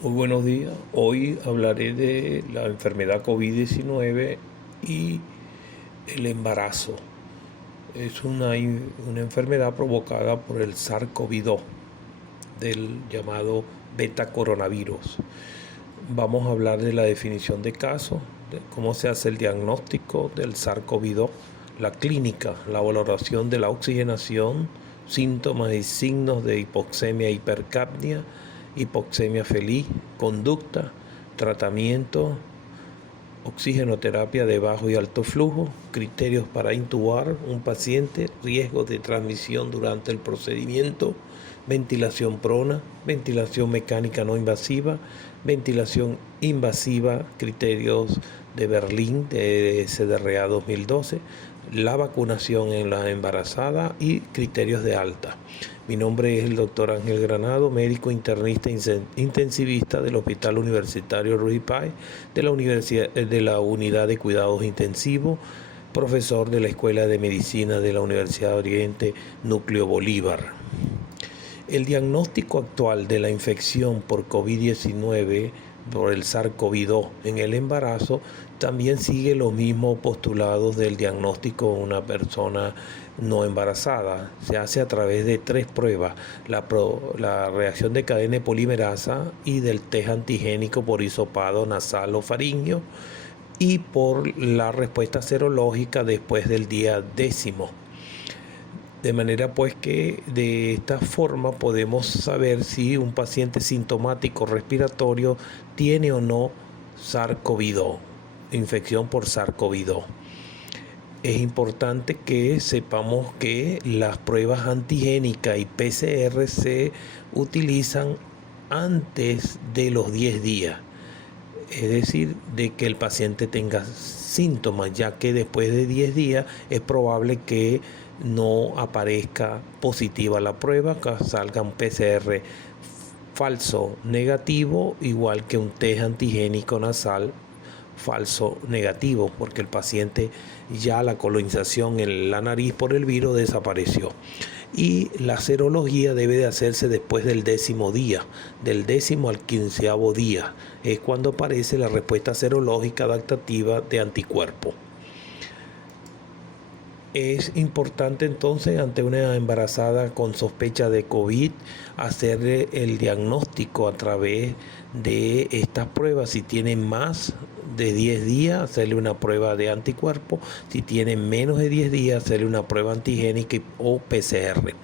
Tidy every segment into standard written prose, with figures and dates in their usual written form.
Muy buenos días. Hoy hablaré de la enfermedad COVID-19 y el embarazo. Es una enfermedad provocada por el SARS-CoV-2 del llamado beta coronavirus. Vamos a hablar de la definición de casos, de cómo se hace el diagnóstico del SARS-CoV-2, la clínica, la valoración de la oxigenación, síntomas y signos de hipoxemia e hipercapnia, hipoxemia feliz, conducta, tratamiento, oxigenoterapia de bajo y alto flujo, criterios para intubar un paciente, riesgos de transmisión durante el procedimiento, ventilación prona, ventilación mecánica no invasiva, ventilación invasiva, criterios de Berlín de SDRA 2012, la vacunación en la embarazada y criterios de alta. Mi nombre es el doctor Ángel Granado, médico internista intensivista del Hospital Universitario Ruy Páez, de la Unidad de Cuidados Intensivos, profesor de la Escuela de Medicina de la Universidad de Oriente, Núcleo Bolívar. El diagnóstico actual de la infección por COVID-19 por el SARS-CoV-2 en el embarazo también sigue los mismos postulados del diagnóstico de una persona no embarazada. Se hace a través de 3 pruebas: la reacción de cadena polimerasa y del test antigénico por hisopado nasal o faríngeo, y por la respuesta serológica después del día 10º. De manera pues que de esta forma podemos saber si un paciente sintomático respiratorio tiene o no SARS-CoV-2, infección por SARS-CoV-2. Es importante que sepamos que las pruebas antigénicas y PCR se utilizan antes de los 10 días. Es decir, de que el paciente tenga síntomas, ya que después de 10 días es probable que no aparezca positiva la prueba, que salga un PCR falso negativo, igual que un test antigénico nasal falso negativo, porque el paciente ya la colonización en la nariz por el virus desapareció. Y la serología debe de hacerse después del 10º día, del 10º al 15º día, es cuando aparece la respuesta serológica adaptativa de anticuerpo. Es importante entonces, ante una embarazada con sospecha de COVID, hacerle el diagnóstico a través de estas pruebas. Si tiene más de 10 días, hacerle una prueba de anticuerpo. Si tiene menos de 10 días, hacerle una prueba antigénica o PCR.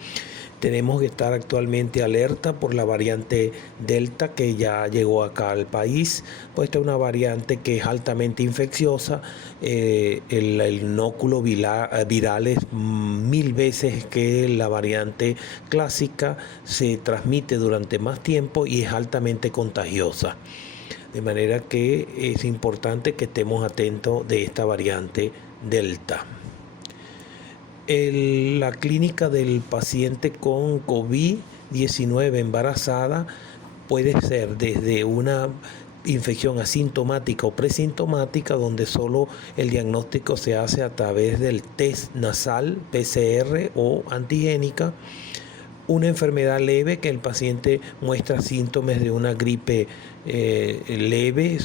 Tenemos que estar actualmente alerta por la variante Delta, que ya llegó acá al país, pues esta es una variante que es altamente infecciosa. El inóculo viral es 1000 veces que la variante clásica, se transmite durante más tiempo y es altamente contagiosa. De manera que es importante que estemos atentos de esta variante Delta. La clínica del paciente con COVID-19 embarazada puede ser desde una infección asintomática o presintomática, donde solo el diagnóstico se hace a través del test nasal, PCR o antigénica. Una enfermedad leve, que el paciente muestra síntomas de una gripe leve,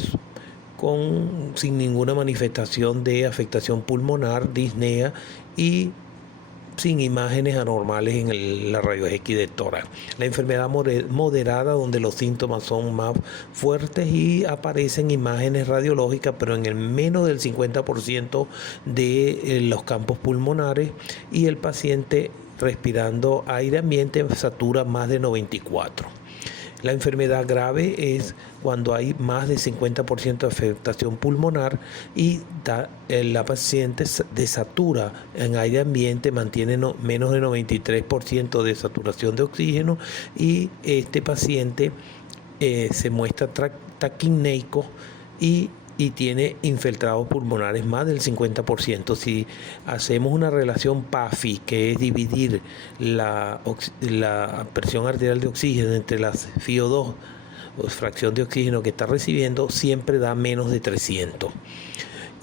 sin ninguna manifestación de afectación pulmonar, disnea y sin imágenes anormales en la rayos X de tórax. La enfermedad moderada, donde los síntomas son más fuertes y aparecen imágenes radiológicas, pero en el menos del 50% de los campos pulmonares, y el paciente respirando aire ambiente satura más de 94. La enfermedad grave es cuando hay más de 50% de afectación pulmonar y la paciente desatura en aire ambiente, mantiene menos de 93% de saturación de oxígeno, y este paciente se muestra taquipneico y tiene infiltrados pulmonares más del 50%. Si hacemos una relación PAFI, que es dividir la presión arterial de oxígeno entre la FiO2, o fracción de oxígeno que está recibiendo, siempre da menos de 300.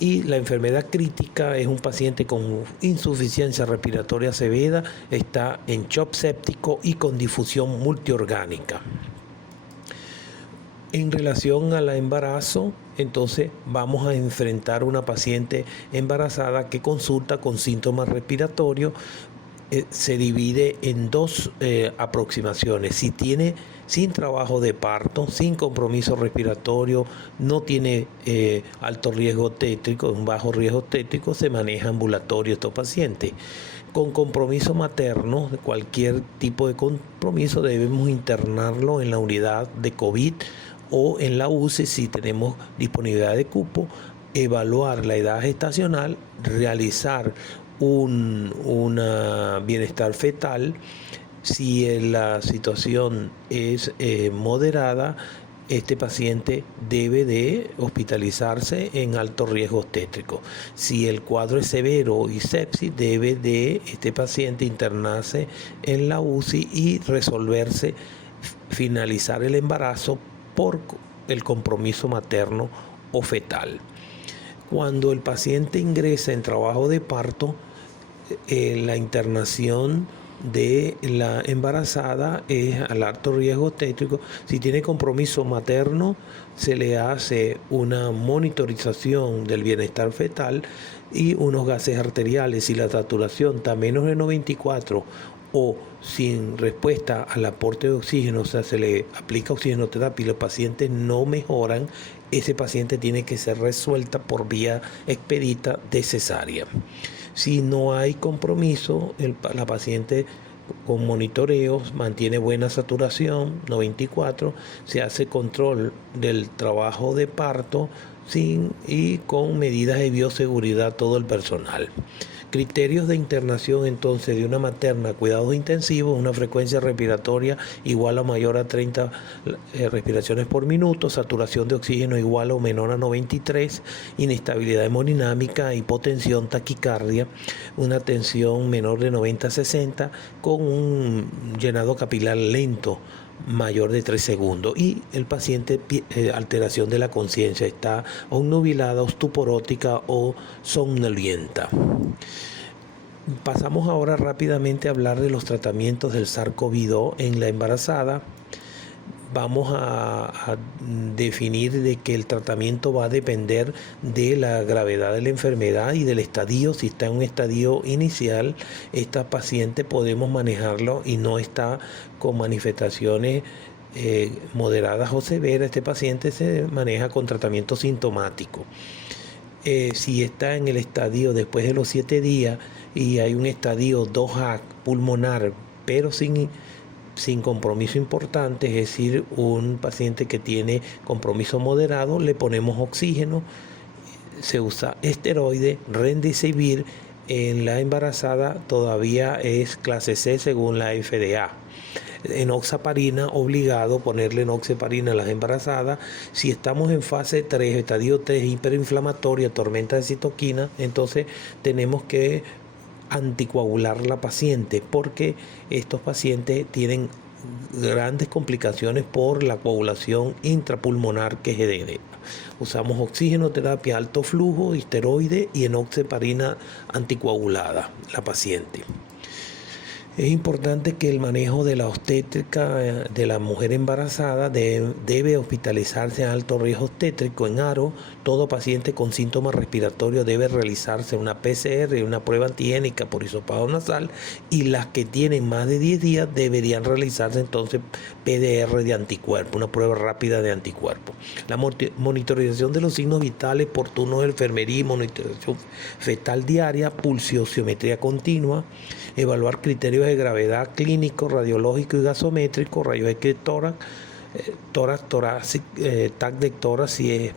Y la enfermedad crítica es un paciente con insuficiencia respiratoria severa, está en shock séptico y con difusión multiorgánica. En relación al embarazo, entonces vamos a enfrentar una paciente embarazada que consulta con síntomas respiratorios. Se divide en dos aproximaciones. Si tiene sin trabajo de parto, sin compromiso respiratorio, no tiene alto riesgo tétrico, un bajo riesgo tétrico, se maneja ambulatorio estos pacientes. Con compromiso materno, cualquier tipo de compromiso, debemos internarlo en la unidad de COVID o en la UCI si tenemos disponibilidad de cupo, evaluar la edad gestacional, realizar una bienestar fetal. Si la situación es moderada, este paciente debe de hospitalizarse en alto riesgo obstétrico. Si el cuadro es severo y sepsis, debe de este paciente internarse en la UCI y resolverse, finalizar el embarazo por el compromiso materno o fetal. Cuando el paciente ingresa en trabajo de parto, la internación de la embarazada es al alto riesgo obstétrico. Si tiene compromiso materno, se le hace una monitorización del bienestar fetal y unos gases arteriales. Si la saturación está menos de 94 o sin respuesta al aporte de oxígeno, o sea, se le aplica oxigenoterapia y los pacientes no mejoran, ese paciente tiene que ser resuelta por vía expedita de cesárea. Si no hay compromiso, la paciente con monitoreos mantiene buena saturación, 94, se hace control del trabajo de parto y con medidas de bioseguridad todo el personal. Criterios de internación entonces de una materna a cuidados intensivos: una frecuencia respiratoria igual o mayor a 30 respiraciones por minuto, saturación de oxígeno igual o menor a 93, inestabilidad hemodinámica, hipotensión, taquicardia, una tensión menor de 90 a 60, con un llenado capilar lento mayor de 3 segundos, y el paciente alteración de la conciencia, está obnubilada, ostuporótica o somnolienta. Pasamos ahora rápidamente a hablar de los tratamientos del SARS-CoV-2 en la embarazada. Vamos a definir de que el tratamiento va a depender de la gravedad de la enfermedad y del estadio. Si está en un estadio inicial, esta paciente podemos manejarlo y no está con manifestaciones moderadas o severas. Este paciente se maneja con tratamiento sintomático. Si está en el estadio después de los 7 días y hay un estadio 2A pulmonar, pero sin compromiso importante, es decir, un paciente que tiene compromiso moderado, le ponemos oxígeno, se usa esteroide, Remdesivir. En la embarazada todavía es clase C según la FDA. Enoxaparina, obligado ponerle enoxaparina a las embarazadas. Si estamos en fase 3, estadio 3, hiperinflamatoria, tormenta de citoquina, entonces tenemos que anticoagular la paciente, porque estos pacientes tienen grandes complicaciones por la coagulación intrapulmonar que genera. Usamos oxigenoterapia alto flujo, esteroide y enoxaparina anticoagulada la paciente. Es importante que el manejo de la obstétrica de la mujer embarazada debe hospitalizarse a alto riesgo obstétrico. En ARO, todo paciente con síntomas respiratorios debe realizarse una PCR, una prueba antigénica por hisopado nasal, y las que tienen más de 10 días deberían realizarse entonces PDR de anticuerpo, una prueba rápida de anticuerpo. La monitorización de los signos vitales por turno de enfermería y monitorización fetal diaria, pulsiometría continua, evaluar criterios de gravedad clínico, radiológico y gasométrico, rayos X de tórax, torácico, TAC de tórax si es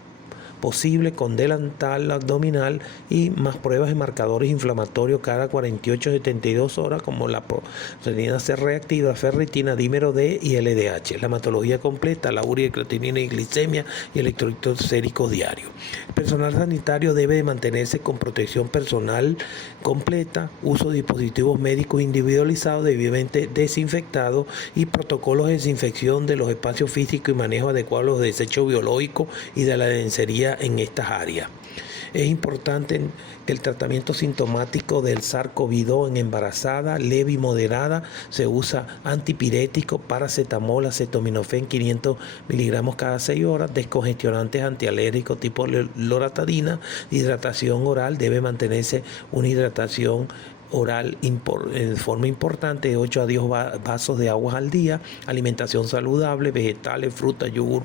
posible, con delantal abdominal, y más pruebas de marcadores inflamatorios cada 48 a 72 horas, como la proteína C reactiva, ferritina, dímero D y LDH. La hematología completa, la urea, creatinina y glicemia y electrolitos séricos diarios. El personal sanitario debe de mantenerse con protección personal completa, uso de dispositivos médicos individualizados, debidamente desinfectados, y protocolos de desinfección de los espacios físicos y manejo adecuado de los desechos biológicos y de la densería en estas áreas. Es importante que el tratamiento sintomático del SARS-CoV-2 en embarazada leve y moderada se usa antipirético, paracetamol, acetaminofén 500 miligramos cada 6 horas, descongestionantes antialérgicos tipo loratadina, hidratación oral, debe mantenerse una hidratación oral en forma importante de 8 a 10 vasos de agua al día, alimentación saludable, vegetales, frutas, yogur,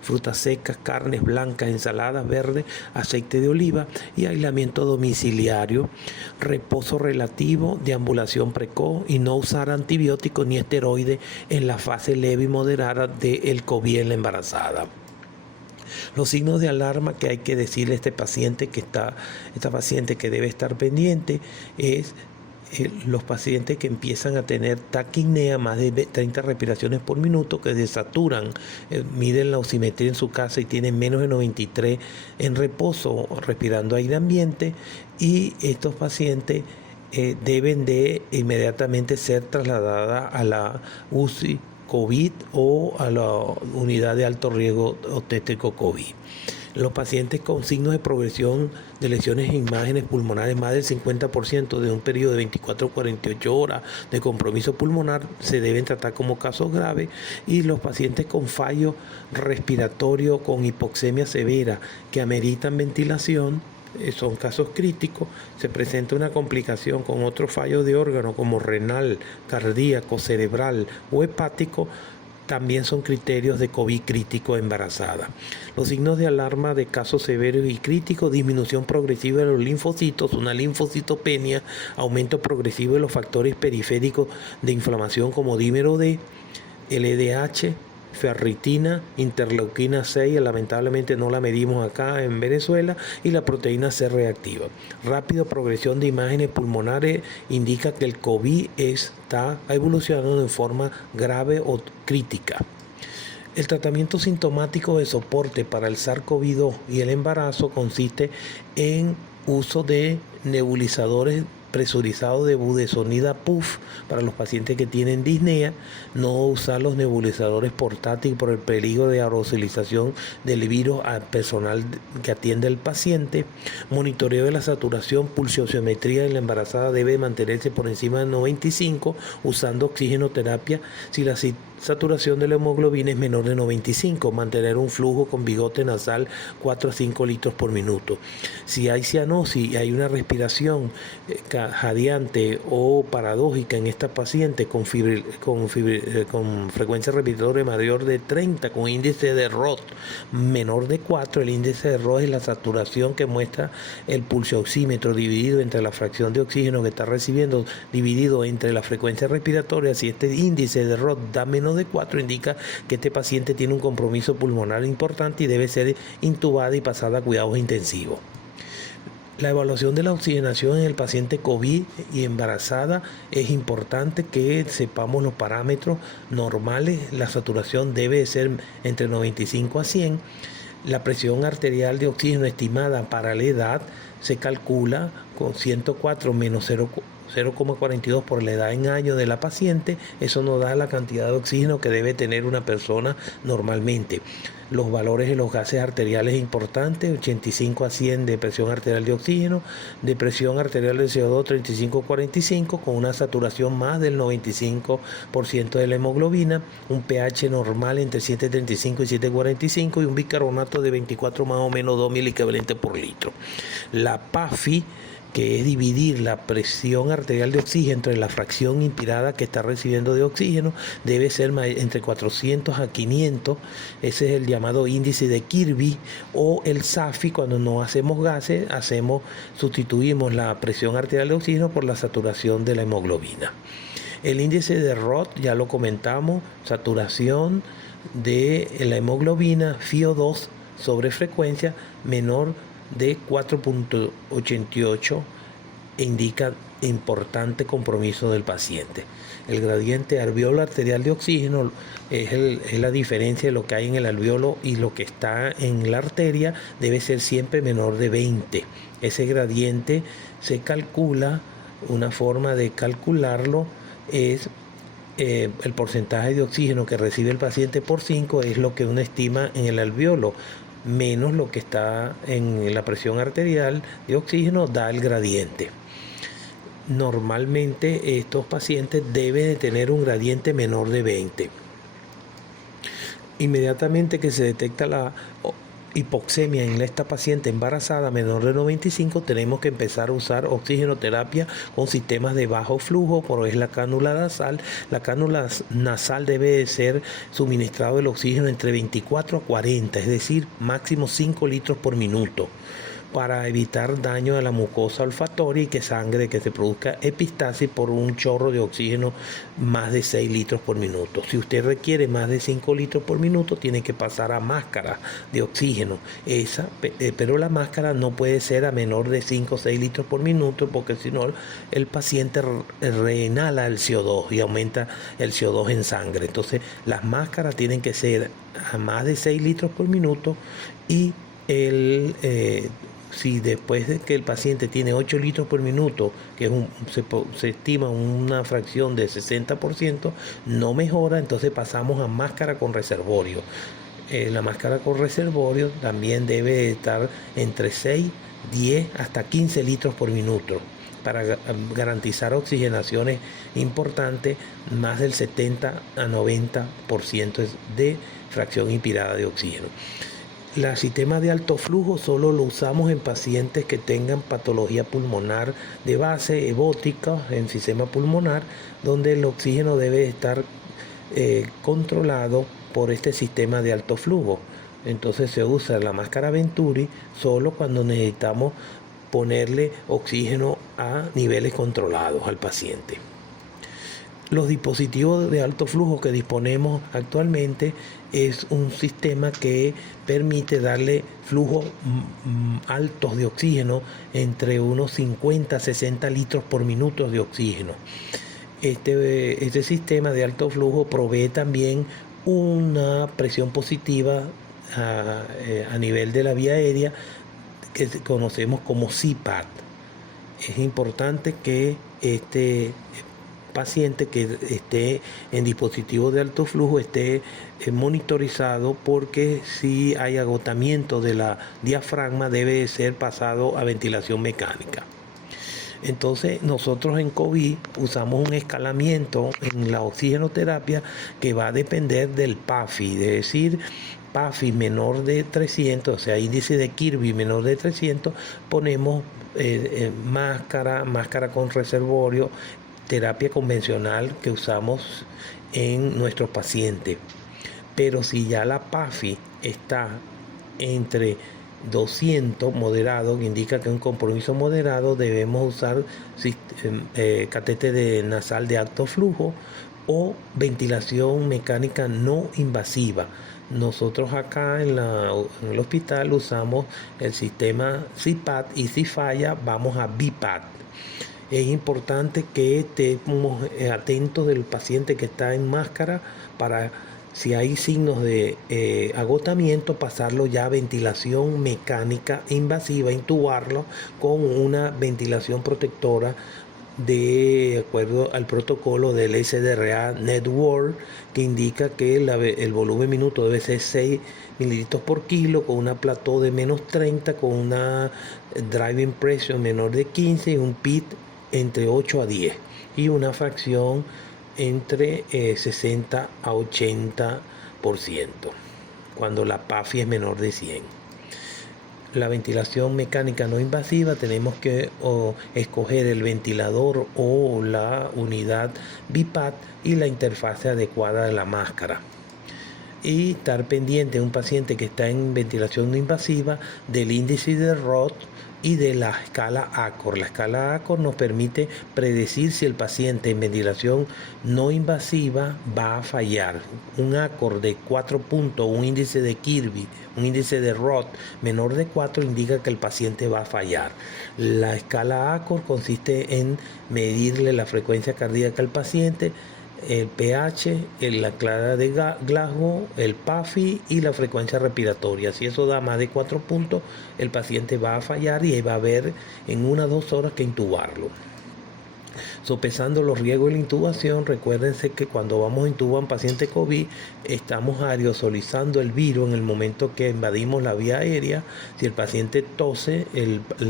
frutas secas, carnes blancas, ensaladas verdes, aceite de oliva y aislamiento domiciliario, reposo relativo, deambulación precoz y no usar antibióticos ni esteroides en la fase leve y moderada del COVID en la embarazada. Los signos de alarma que hay que decirle a esta paciente que debe estar pendiente es los pacientes que empiezan a tener taquipnea, más de 30 respiraciones por minuto, que desaturan, miden la oximetría en su casa y tienen menos de 93 en reposo, respirando aire ambiente, y estos pacientes deben de inmediatamente ser trasladadas a la UCI COVID o a la unidad de alto riesgo obstétrico COVID. Los pacientes con signos de progresión de lesiones e imágenes pulmonares más del 50% de un periodo de 24 a 48 horas de compromiso pulmonar se deben tratar como casos graves, y los pacientes con fallo respiratorio con hipoxemia severa que ameritan ventilación son casos críticos. Se presenta una complicación con otro fallo de órgano como renal, cardíaco, cerebral o hepático, también son criterios de COVID crítico embarazada. Los signos de alarma de casos severos y críticos: disminución progresiva de los linfocitos, una linfocitopenia, aumento progresivo de los factores periféricos de inflamación como dímero D, LDH, ferritina, interleuquina 6, lamentablemente no la medimos acá en Venezuela, y la proteína C reactiva. Rápido progresión de imágenes pulmonares indica que el COVID está evolucionando en forma grave o crítica. El tratamiento sintomático de soporte para el SARS-CoV-2 y el embarazo consiste en uso de nebulizadores presurizado de budesonida puff para los pacientes que tienen disnea, no usar los nebulizadores portátiles por el peligro de aerosolización del virus al personal que atiende al paciente. Monitoreo de la saturación, pulsiometría en la embarazada debe mantenerse por encima de 95, usando oxigenoterapia si la saturación de la hemoglobina es menor de 95, mantener un flujo con bigote nasal 4 a 5 litros por minuto. Si hay cianosis y hay una respiración jadeante o paradójica en esta paciente con frecuencia respiratoria mayor de 30, con índice de ROT menor de 4, el índice de ROT es la saturación que muestra el pulso oxímetro dividido entre la fracción de oxígeno que está recibiendo dividido entre la frecuencia respiratoria. Si este índice de ROT da menos de 4, indica que este paciente tiene un compromiso pulmonar importante y debe ser intubada y pasada a cuidados intensivos. La evaluación de la oxigenación en el paciente COVID y embarazada es importante que sepamos los parámetros normales. La saturación debe ser entre 95 a 100. La presión arterial de oxígeno estimada para la edad se calcula con 104 menos 0,42 por la edad en años de la paciente. Eso nos da la cantidad de oxígeno que debe tener una persona normalmente. Los valores de los gases arteriales importantes: 85 a 100 de presión arterial de oxígeno, de presión arterial de CO2 35 a 45, con una saturación más del 95% de la hemoglobina, un pH normal entre 7,35 y 7,45 y un bicarbonato de 24 más o menos 2 miliequivalentes por litro. La PAFI, que es dividir la presión arterial de oxígeno entre la fracción inspirada que está recibiendo de oxígeno, debe ser entre 400 a 500. Ese es el llamado índice de Kirby, o el SAFI. Cuando no hacemos gases, sustituimos la presión arterial de oxígeno por la saturación de la hemoglobina. El índice de ROT, ya lo comentamos, saturación de la hemoglobina, FiO2 sobre frecuencia menor de 4,88 indica importante compromiso del paciente. El gradiente alveolo arterial de oxígeno es la diferencia de lo que hay en el alveolo y lo que está en la arteria, debe ser siempre menor de 20. Ese gradiente se calcula, una forma de calcularlo es el porcentaje de oxígeno que recibe el paciente por 5, es lo que uno estima en el alveolo. menos lo que está en la presión arterial de oxígeno, da el gradiente. Normalmente estos pacientes deben de tener un gradiente menor de 20. Inmediatamente que se detecta la hipoxemia en esta paciente embarazada menor de 95, tenemos que empezar a usar oxigenoterapia con sistemas de bajo flujo, por es la cánula nasal. La cánula nasal debe de ser suministrado el oxígeno entre 24 a 40, es decir, máximo 5 litros por minuto, para evitar daño a la mucosa olfatoria y que se produzca epistasis por un chorro de oxígeno más de 6 litros por minuto. Si usted requiere más de 5 litros por minuto, tiene que pasar a máscara de oxígeno. Pero la máscara no puede ser a menor de 5 o 6 litros por minuto, porque si no, el paciente reinhala el CO2 y aumenta el CO2 en sangre. Entonces, las máscaras tienen que ser a más de 6 litros por minuto y si después de que el paciente tiene 8 litros por minuto, que se estima una fracción de 60%, no mejora, entonces pasamos a máscara con reservorio. La máscara con reservorio también debe estar entre 6, 10 hasta 15 litros por minuto para garantizar oxigenaciones importantes, más del 70 a 90% de fracción inspirada de oxígeno. El sistema de alto flujo solo lo usamos en pacientes que tengan patología pulmonar de base, ebótica, enfisema pulmonar, donde el oxígeno debe estar controlado por este sistema de alto flujo. Entonces se usa la máscara Venturi solo cuando necesitamos ponerle oxígeno a niveles controlados al paciente. Los dispositivos de alto flujo que disponemos actualmente es un sistema que permite darle flujos altos de oxígeno, entre unos 50 a 60 litros por minuto de oxígeno. Este sistema de alto flujo provee también una presión positiva a nivel de la vía aérea, que conocemos como CPAP. Es importante que este paciente que esté en dispositivos de alto flujo esté monitorizado, porque si hay agotamiento de la diafragma debe ser pasado a ventilación mecánica. Entonces nosotros en COVID usamos un escalamiento en la oxigenoterapia que va a depender del PAFI, es decir, PAFI menor de 300, o sea, índice de Kirby menor de 300, ponemos máscara con reservorio, terapia convencional que usamos en nuestros pacientes. Pero si ya la PAFI está entre 200 moderado, que indica que es un compromiso moderado, debemos usar catéter nasal de alto flujo o ventilación mecánica no invasiva. Nosotros acá en el hospital usamos el sistema CPAP, y si falla vamos a BiPAP. Es importante que estemos atentos del paciente que está en máscara, para, si hay signos de agotamiento, pasarlo ya a ventilación mecánica invasiva, intubarlo con una ventilación protectora de acuerdo al protocolo del SDRA Network, que indica que el volumen minuto debe ser 6 mililitros por kilo, con una plató de menos 30, con una driving pressure menor de 15 y un PIT entre 8 a 10 y una fracción entre 60 a 80% cuando la PAFI es menor de 100. La ventilación mecánica no invasiva, tenemos que escoger el ventilador o la unidad BiPAP y la interfase adecuada de la máscara. Y estar pendiente de un paciente que está en ventilación no invasiva del índice de Roth y de la escala ACOR. La escala ACOR nos permite predecir si el paciente en ventilación no invasiva va a fallar. Un ACOR de 4 puntos, un índice de Kirby, un índice de Roth menor de 4 indica que el paciente va a fallar. La escala ACOR consiste en medirle la frecuencia cardíaca al paciente, el pH, la clara de Glasgow, el PAFI y la frecuencia respiratoria. Si eso da más de 4 puntos, el paciente va a fallar y va a haber en 1 o 2 horas que intubarlo. Sopesando los riesgos de la intubación, recuérdense que cuando vamos a intubar a un paciente COVID, estamos aerosolizando el virus en el momento que invadimos la vía aérea. Si el paciente tose,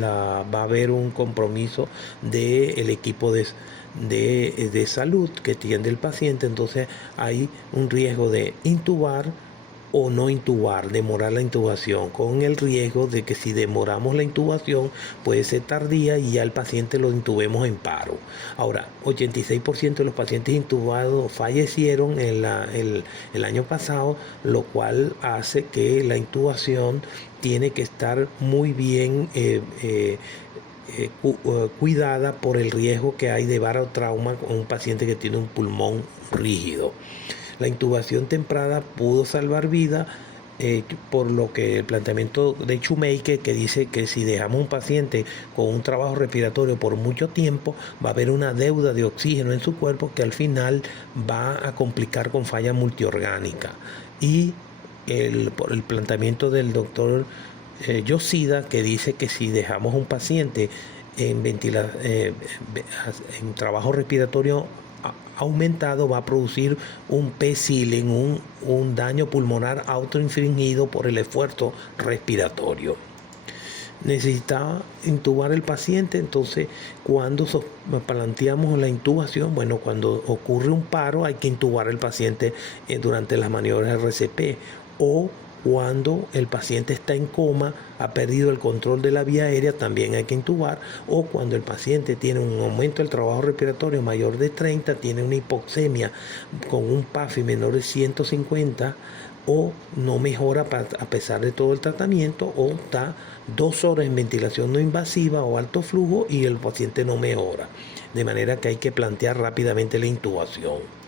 va a haber un compromiso del equipo de salud que atiende el paciente, entonces hay un riesgo de intubar o no intubar, demorar la intubación, con el riesgo de que si demoramos la intubación puede ser tardía y ya el paciente lo intubemos en paro. Ahora, 86% de los pacientes intubados fallecieron el año pasado, lo cual hace que la intubación tiene que estar muy bien cuidada por el riesgo que hay de barotrauma con un paciente que tiene un pulmón rígido. La intubación temprana pudo salvar vida, por lo que el planteamiento de Shoemaker, que dice que si dejamos un paciente con un trabajo respiratorio por mucho tiempo, va a haber una deuda de oxígeno en su cuerpo que al final va a complicar con falla multiorgánica. Y el planteamiento del doctor Yoshida, que dice que si dejamos un paciente en trabajo respiratorio aumentado, va a producir un P-Ceiling, un daño pulmonar autoinfligido por el esfuerzo respiratorio. Necesitaba intubar el paciente, entonces cuando planteamos la intubación, bueno, cuando ocurre un paro hay que intubar al paciente durante las maniobras RCP, o cuando el paciente está en coma, ha perdido el control de la vía aérea, también hay que intubar, o cuando el paciente tiene un aumento del trabajo respiratorio mayor de 30, tiene una hipoxemia con un PAFI menor de 150, o no mejora a pesar de todo el tratamiento, o está 2 horas en ventilación no invasiva o alto flujo y el paciente no mejora. De manera que hay que plantear rápidamente la intubación.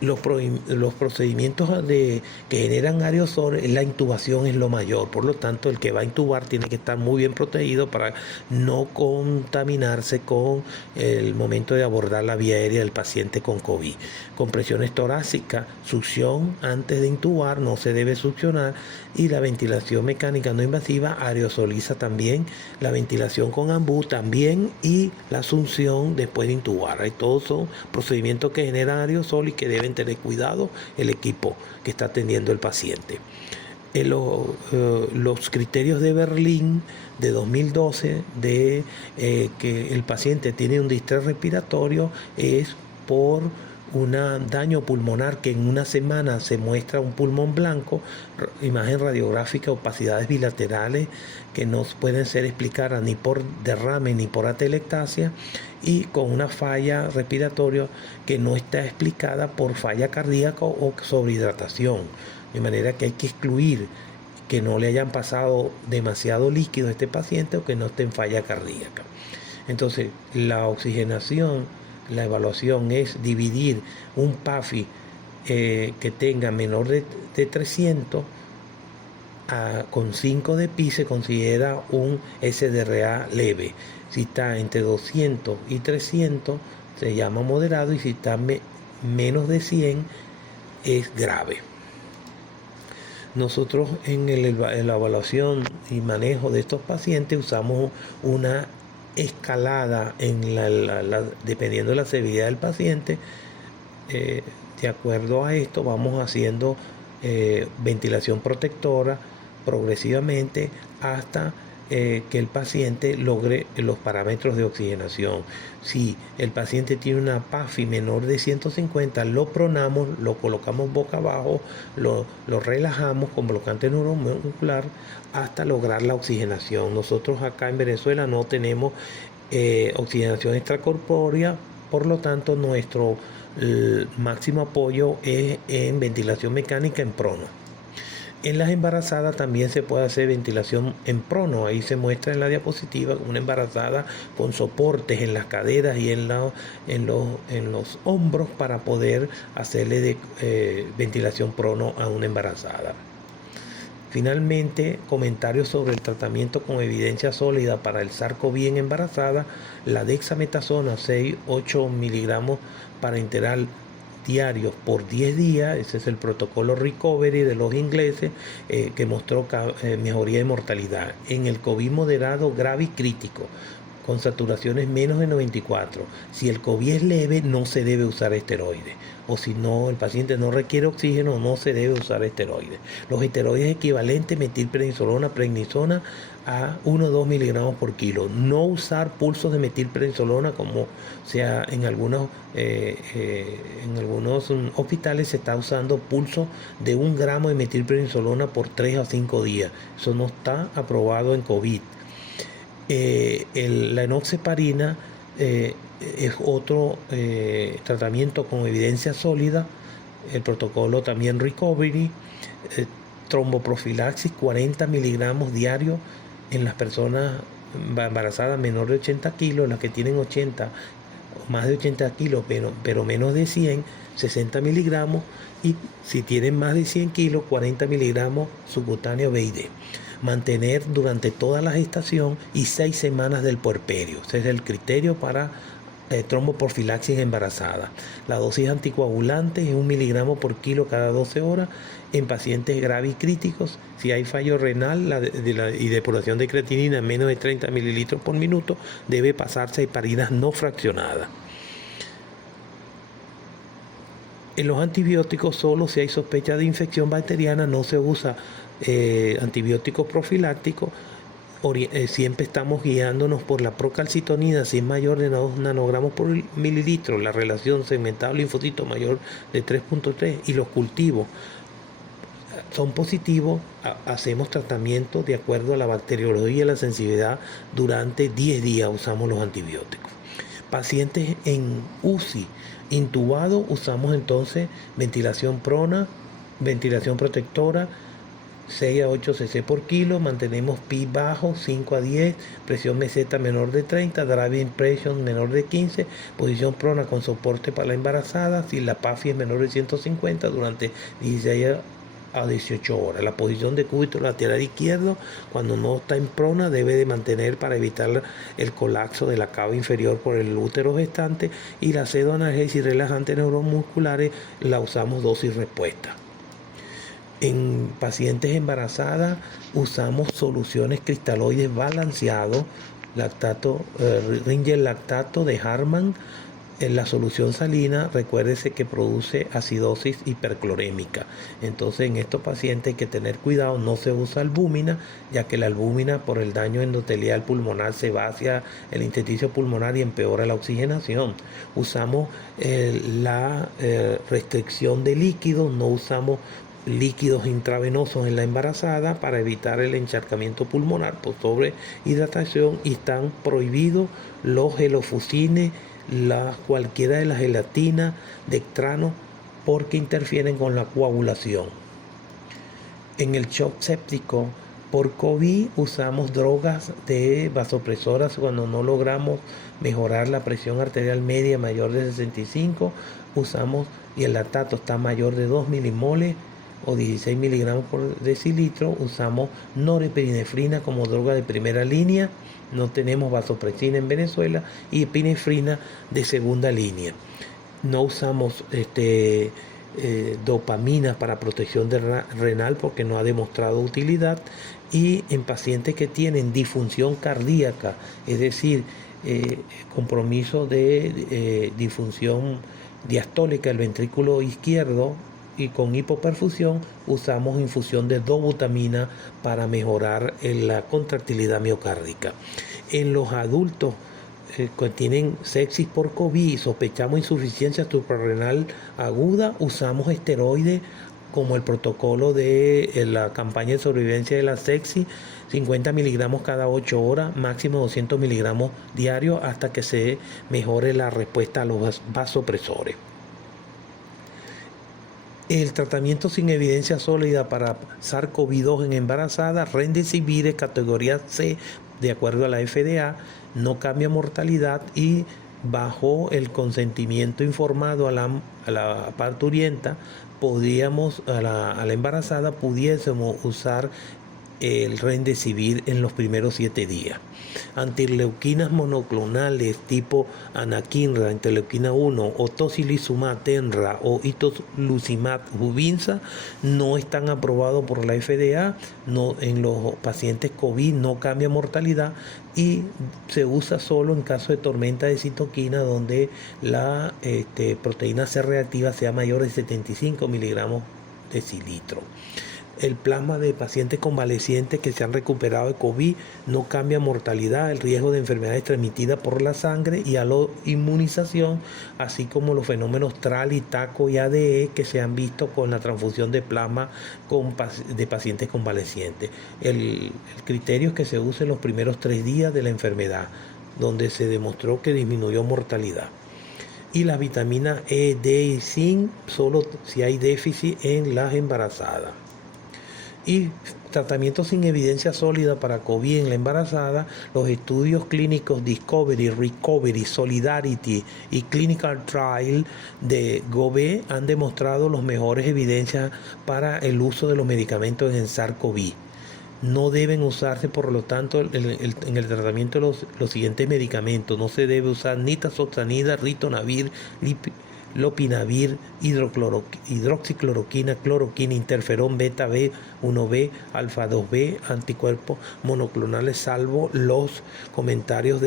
Los procedimientos que generan aerosoles, la intubación es lo mayor. Por lo tanto, el que va a intubar tiene que estar muy bien protegido para no contaminarse con el momento de abordar la vía aérea del paciente con COVID. Compresiones torácicas, succión antes de intubar, no se debe succionar, y la ventilación mecánica no invasiva aerosoliza también, la ventilación con ambú también, y la succión después de intubar. Todos son procedimientos que generan aerosol y que deben tener cuidado el equipo que está atendiendo el paciente. Los criterios de Berlín de 2012 de que el paciente tiene un distrés respiratorio es por un daño pulmonar que en una semana se muestra un pulmón blanco, imagen radiográfica, opacidades bilaterales que no pueden ser explicadas ni por derrame ni por atelectasia, y con una falla respiratoria que no está explicada por falla cardíaca o sobrehidratación. De manera que hay que excluir que no le hayan pasado demasiado líquido a este paciente o que no esté en falla cardíaca. Entonces, la oxigenación, la evaluación es dividir un PAFI que tenga menor de 300 con 5 de pi, se considera un SDRA leve. Si está entre 200 y 300 se llama moderado, y si está menos de 100 es grave. Nosotros en la evaluación y manejo de estos pacientes usamos una escalada dependiendo de la severidad del paciente. De acuerdo a esto vamos haciendo ventilación protectora progresivamente hasta que el paciente logre los parámetros de oxigenación. Si el paciente tiene una PAFI menor de 150, lo pronamos, lo colocamos boca abajo, lo relajamos con bloqueante neuromuscular hasta lograr la oxigenación. Nosotros acá en Venezuela no tenemos oxigenación extracorpórea, por lo tanto nuestro máximo apoyo es en ventilación mecánica en prono. En las embarazadas también se puede hacer ventilación en prono. Ahí se muestra en la diapositiva una embarazada con soportes en las caderas y en los hombros para poder hacerle ventilación prono a una embarazada. Finalmente, comentarios sobre el tratamiento con evidencia sólida para el SARS-CoV en embarazada. La dexametasona 6-8 miligramos parenteral diarios por 10 días, ese es el protocolo Recovery de los ingleses, que mostró mejoría de mortalidad en el COVID moderado, grave y crítico. con saturaciones menos de 94. Si el COVID es leve, no se debe usar esteroides. O si no, el paciente no requiere oxígeno, no se debe usar esteroides. Los esteroides equivalentes, metilprednisolona, prednisona, a 1 o 2 miligramos por kilo. No usar pulsos de metilprednisolona, como sea en algunos hospitales se está usando pulsos de 1 gramo de metilprednisolona por 3 a 5 días. Eso no está aprobado en COVID. La enoxaparina es otro tratamiento con evidencia sólida. El protocolo también Recovery, tromboprofilaxis 40 miligramos diarios en las personas embarazadas menor de 80 kilos, las que tienen 80 o más de 80 kilos, pero menos de 100, 60 miligramos, y si tienen más de 100 kilos, 40 miligramos subcutáneo BID. Mantener durante toda la gestación y 6 semanas del puerperio. Ese es el criterio para tromboprofilaxis embarazada. La dosis anticoagulante es 1 miligramo por kilo cada 12 horas en pacientes graves y críticos. Si hay fallo renal y depuración de creatinina en menos de 30 mililitros por minuto, debe pasarse a heparinas no fraccionadas. En los antibióticos, solo si hay sospecha de infección bacteriana, no se usa antibióticos profilácticos. Siempre estamos guiándonos por la procalcitonina. Si es mayor de 2 nanogramos por mililitro, la relación segmentado linfocito mayor de 3.3, y los cultivos son positivos, hacemos tratamiento de acuerdo a la bacteriología y la sensibilidad. Durante 10 días usamos los antibióticos. Pacientes en UCI intubados, usamos entonces ventilación prona, ventilación protectora, 6 a 8 cc por kilo. Mantenemos PI bajo, 5 a 10, presión meseta menor de 30, drive impression menor de 15, posición prona con soporte para la embarazada, si la PAFI es menor de 150, durante 16 a 18 horas. La posición de cúbito lateral izquierdo, cuando no está en prona, debe de mantener para evitar el colapso de la cava inferior por el útero gestante, y la pseudoanalgesia y relajante neuromusculares la usamos dosis respuesta. En pacientes embarazadas usamos soluciones cristaloides balanceados, Ringer lactato de Harman. En la solución salina, recuérdese que produce acidosis hiperclorémica. Entonces, en estos pacientes hay que tener cuidado, no se usa albúmina, ya que la albúmina, por el daño endotelial pulmonar, se va hacia el intersticio pulmonar y empeora la oxigenación. Usamos la restricción de líquidos, no usamos líquidos intravenosos en la embarazada para evitar el encharcamiento pulmonar por sobrehidratación, y están prohibidos los gelofuscines, cualquiera de las gelatinas, dextrano, porque interfieren con la coagulación. En el shock séptico por COVID usamos drogas de vasopresoras cuando no logramos mejorar la presión arterial media mayor de 65. Usamos, y el lactato está mayor de 2 milimoles o 16 miligramos por decilitro, usamos norepinefrina como droga de primera línea. No tenemos vasopresina en Venezuela, y epinefrina de segunda línea. No usamos dopamina para protección renal porque no ha demostrado utilidad. Y en pacientes que tienen disfunción cardíaca, es decir, compromiso de disfunción diastólica del ventrículo izquierdo y con hipoperfusión, usamos infusión de dobutamina para mejorar la contractilidad miocárdica. En los adultos que tienen sepsis por COVID y sospechamos insuficiencia suprarrenal aguda, usamos esteroides como el protocolo de la campaña de sobrevivencia de la sepsis, 50 miligramos cada 8 horas, máximo 200 miligramos diarios, hasta que se mejore la respuesta a los vasopresores. El tratamiento sin evidencia sólida para SARS-CoV-2 en embarazada, Remdesivir categoría C, de acuerdo a la FDA, no cambia mortalidad, y bajo el consentimiento informado a la parturienta, a la embarazada pudiésemos usar el Remdesivir en los primeros 7 días. Antileuquinas monoclonales tipo anakinra, interleuquina 1, o tocilizumab, tenra o itolizumab, Rubinsa, no están aprobados por la FDA. En los pacientes COVID no cambia mortalidad y se usa solo en caso de tormenta de citoquina, donde la proteína C reactiva sea mayor de 75 miligramos decilitro. El plasma de pacientes convalecientes que se han recuperado de COVID no cambia mortalidad, el riesgo de enfermedades transmitidas por la sangre y a la inmunización, así como los fenómenos TRAL, TACO y ADE que se han visto con la transfusión de plasma de pacientes convalecientes. El criterio es que se use en los primeros 3 días de la enfermedad, donde se demostró que disminuyó mortalidad. Y las vitaminas E, D y zinc solo si hay déficit en las embarazadas. Y tratamientos sin evidencia sólida para COVID en la embarazada. Los estudios clínicos Discovery, Recovery, Solidarity y Clinical Trial de GOVE han demostrado las mejores evidencias para el uso de los medicamentos en el SARS-CoV. No deben usarse, por lo tanto, en el tratamiento de los siguientes medicamentos. No se debe usar nitazoxanida, ritonavir, lopinavir, hidroxicloroquina, cloroquina, interferón beta B, 1B, alfa 2B, anticuerpos monoclonales, salvo los comentarios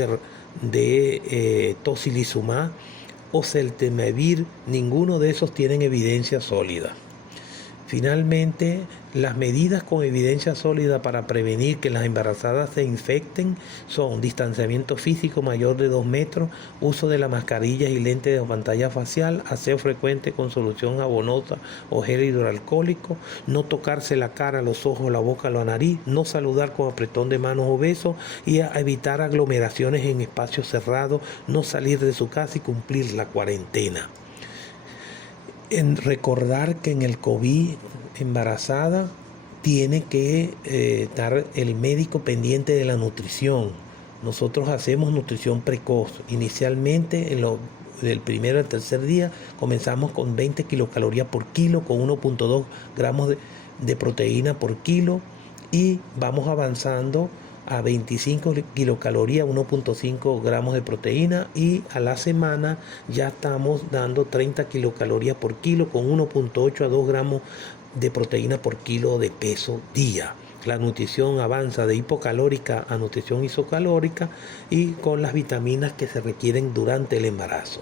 de tocilizumab o oseltamivir. Ninguno de esos tienen evidencia sólida. Finalmente, las medidas con evidencia sólida para prevenir que las embarazadas se infecten son distanciamiento físico mayor de 2 metros, uso de la mascarilla y lentes de pantalla facial, aseo frecuente con solución jabonosa o gel hidroalcohólico, no tocarse la cara, los ojos, la boca, la nariz, no saludar con apretón de manos o besos y evitar aglomeraciones en espacios cerrados, no salir de su casa y cumplir la cuarentena. Recordar que en el COVID embarazada tiene que estar el médico pendiente de la nutrición. Nosotros hacemos nutrición precoz. Inicialmente, del primero al tercer día, comenzamos con 20 kilocalorías por kilo, con 1.2 gramos de proteína por kilo, y vamos avanzando a 25 kilocalorías, 1.5 gramos de proteína, y a la semana ya estamos dando 30 kilocalorías por kilo con 1.8 a 2 gramos de proteína por kilo de peso día. La nutrición avanza de hipocalórica a nutrición isocalórica y con las vitaminas que se requieren durante el embarazo.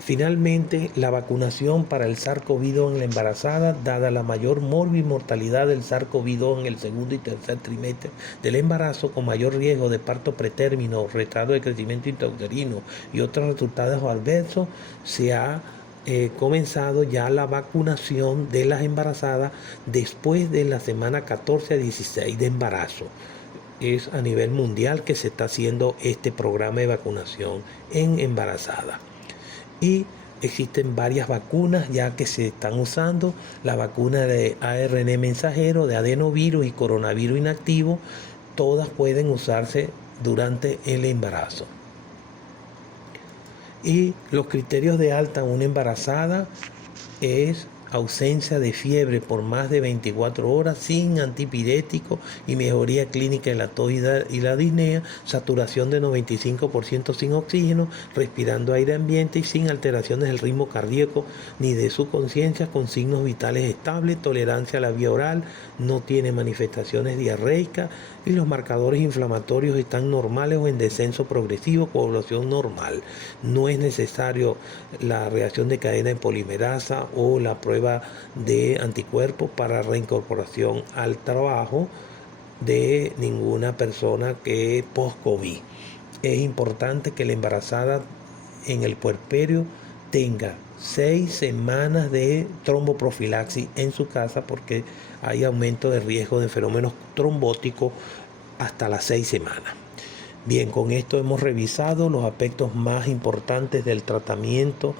Finalmente, la vacunación para el SARS-CoV-2 en la embarazada, dada la mayor mortalidad del SARS-CoV-2 en el segundo y tercer trimestre del embarazo, con mayor riesgo de parto pretérmino, retardo de crecimiento intrauterino y otros resultados adversos, se ha comenzado ya la vacunación de las embarazadas después de la semana 14 a 16 de embarazo. Es a nivel mundial que se está haciendo este programa de vacunación en embarazada. Y existen varias vacunas ya que se están usando. La vacuna de ARN mensajero, de adenovirus y coronavirus inactivo, todas pueden usarse durante el embarazo. Y los criterios de alta en una embarazada es ausencia de fiebre por más de 24 horas sin antipirético y mejoría clínica en la tos y la disnea, saturación de 95% sin oxígeno, respirando aire ambiente y sin alteraciones del ritmo cardíaco ni de su conciencia, con signos vitales estables, tolerancia a la vía oral, no tiene manifestaciones diarreicas y los marcadores inflamatorios están normales o en descenso progresivo, coagulación normal. No es necesario la reacción de cadena de polimerasa o la prueba de anticuerpos para reincorporación al trabajo de ninguna persona que post-COVID. Es importante que la embarazada en el puerperio tenga 6 semanas de tromboprofilaxis en su casa, porque hay aumento de riesgo de fenómenos trombóticos hasta las 6 semanas. Bien, con esto hemos revisado los aspectos más importantes del tratamiento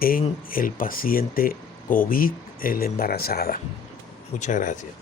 en el paciente COVID en la embarazada. Muchas gracias.